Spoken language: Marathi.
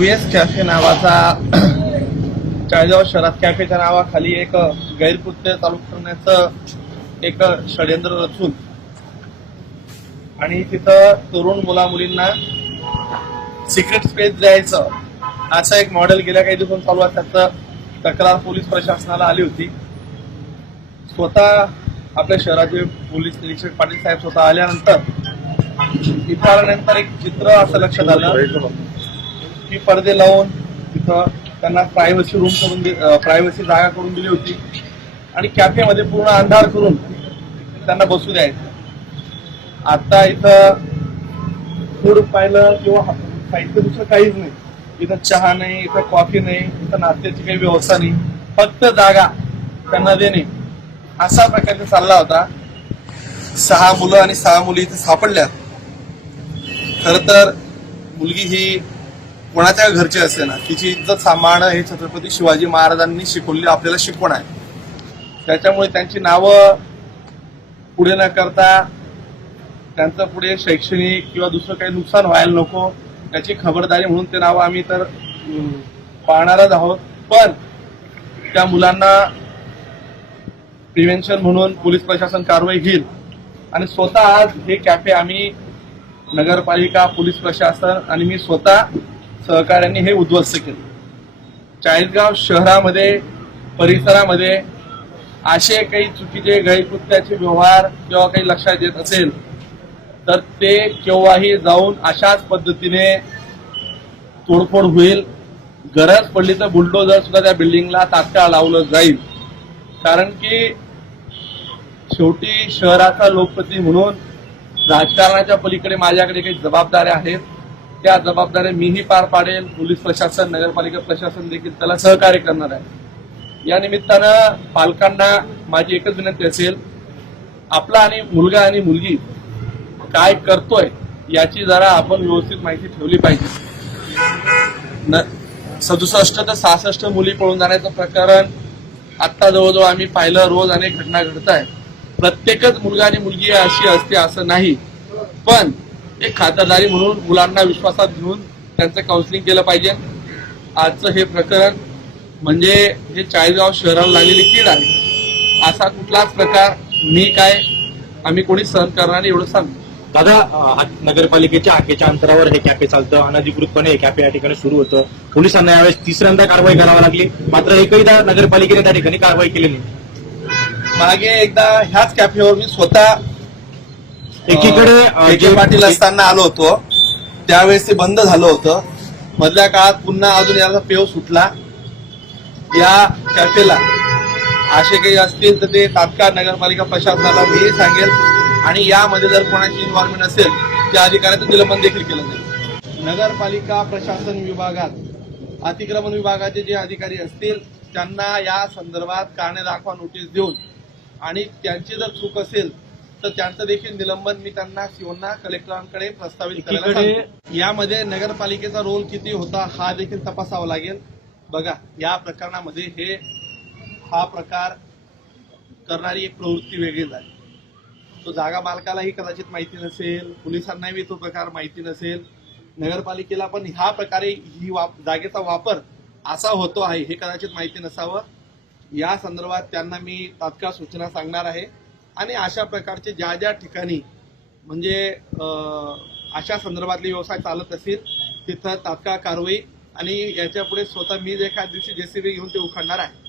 यूएस कॅफे नावाचा चाळीसगाव शहरात कॅफेच्या नावाखाली एक गैरकृत्य चालू करण्याचं एक षडयंत्र रचून आणि तिथं तरुण मुला मुलींना सिक्रेट स्पेस द्यायचं असं एक मॉडेल गेल्या काही दिवसांत चालू आहे तक्रार पोलीस प्रशासनाला आली होती स्वतः आपल्या शहराचे पोलीस निरीक्षक पाटील साहेब स्वतः आल्यानंतर इथं आल्यानंतर एक चित्र असं लक्षात आलं की पडदे लावून तिथं त्यांना प्रायव्हसी रूम करून प्रायव्हसी जागा करून दिली होती आणि कॅफेमध्ये पूर्ण अंधार करून त्यांना बसू द्यायचं आता इथं फूड पाहिलं किंवा साहित्य दुसरं काहीच नाही इथं चहा नाही इथं कॉफी नाही इथं नाश्त्याची काही व्यवस्था नाही फक्त जागा त्यांना देणे असा प्रकारचा चालला होता सहा मुलं आणि सहा मुली इथे सापडल्या खर तर मुलगी ही कोणाच्या घरचे असे ना तिची इज्जत सांभाळणं हे छत्रपती शिवाजी महाराजांनी शिकवली आपल्याला शिकवण आहे त्याच्यामुळे त्यांची नावं पुढे न करता त्यांचं पुढे शैक्षणिक किंवा दुसरं काही नुकसान व्हायला नको त्याची खबरदारी म्हणून ते नावं आम्ही तर पाहणारच आहोत पण त्या मुलांना प्रिव्हेन्शन म्हणून पोलीस प्रशासन कारवाई घेईल आणि स्वतः आज हे कॅफे आम्ही नगरपालिका पोलीस प्रशासन आणि मी स्वतः सहकार्यांनी हे उद्ध्वस्त केलं चाळीसगाव शहरामध्ये परिसरामध्ये असे काही चुकीचे गैरकृत्याचे व्यवहार किंवा काही लक्षात येत असेल तर ते केव्हाही जाऊन अशाच पद्धतीने तोडफोड होईल गरज पडली तर बुलडोजर सुद्धा त्या बिल्डिंगला तात्काळ लावलं जाईल कारण की शेवटी शहराचा लोकपती म्हणून राजकारणाच्या पलीकडे माझ्याकडे काही जबाबदाऱ्या आहेत त्या जबाबदाऱ्या मीही पार पाडेल पोलीस प्रशासन नगरपालिका प्रशासन देखील त्याला सहकार्य करणार आहे या निमित्तानं पालकांना माझी एकच विनंती असेल आपला आणि मुलगा आणि मुलगी काय करतोय याची जरा आपण व्यवस्थित माहिती ठेवली पाहिजे सदुसष्ट तर सहासष्ट मुली पळून जाण्याचं प्रकरण आत्ता जवळजवळ आम्ही पाहिलं रोज अनेक घटना घडत आहेत प्रत्येकच मुलगा आणि मुलगी अशी असते असं नाही पण एक खातरदारी म्हणून मुलांना विश्वासात घेऊन त्यांचं काउन्सिलिंग केलं पाहिजे आजचं हे प्रकरण म्हणजे हे चाळीसगाव शहराला लागलेली कीड आहे असा कुठलाच प्रकार मी काय आम्ही कोणी सहन करणार नाही एवढं सांग दादा नगरपालिकेच्या आखेच्या अंतरावर हे कॅफे चालतं अनधिकृतपणे हे कॅफे या ठिकाणी सुरू होतं पोलिसांना यावेळेस तिसऱ्यांदा कारवाई करावी लागली मात्र एकहीदा नगरपालिकेने त्या ठिकाणी कारवाई केली नाही मागे एकदा ह्याच कॅफेवर मी स्वतः एकीकडे जे पाटील असताना आलो होतो त्यावेळेस ते बंद झालं होतं मधल्या काळात पुन्हा अजून याचा पेव सुटला या कॅफेला असे काही असतील तर ते तात्काळ नगरपालिका प्रशासनाला मी सांगेल आणि यामध्ये जर कोणाची इन्व्हॉल्वमेंट असेल त्या अधिकाऱ्याचं निलंबन देखील केलं जाईल नगरपालिका प्रशासन विभागात अतिक्रमण विभागाचे जे अधिकारी असतील त्यांना या संदर्भात कारणे दाखवा नोटीस देऊन आणि त्यांची जर चूक असेल तर त्यांचं देखील निलंबन मी त्यांना शिवना कलेक्टरांकडे प्रस्तावित करायला यामध्ये नगरपालिकेचा रोल किती होता हा देखील तपासावा लागेल बघा या प्रकरणामध्ये हे हा प्रकार करणारी एक प्रवृत्ती वेगळी झाली तो जागा मालकालाही कदाचित माहिती नसेल पोलिसांनाही तो प्रकार माहिती नसेल नगरपालिकेला पण ह्या प्रकारे ही वाप जागेचा वापर असा होतो आहे हे कदाचित माहिती नसावं या संदर्भात त्यांना मी तात्काळ सूचना सांगणार आहे आणि अशा प्रकारचे ज्या ज्या ठिकाणी म्हणजे अशा संदर्भातले व्यवसाय चालत असतील तिथं तात्काळ कारवाई आणि याच्यापुढे स्वतः मी एखाद दिवशी जेसीबी घेऊन ते उखडणार आहे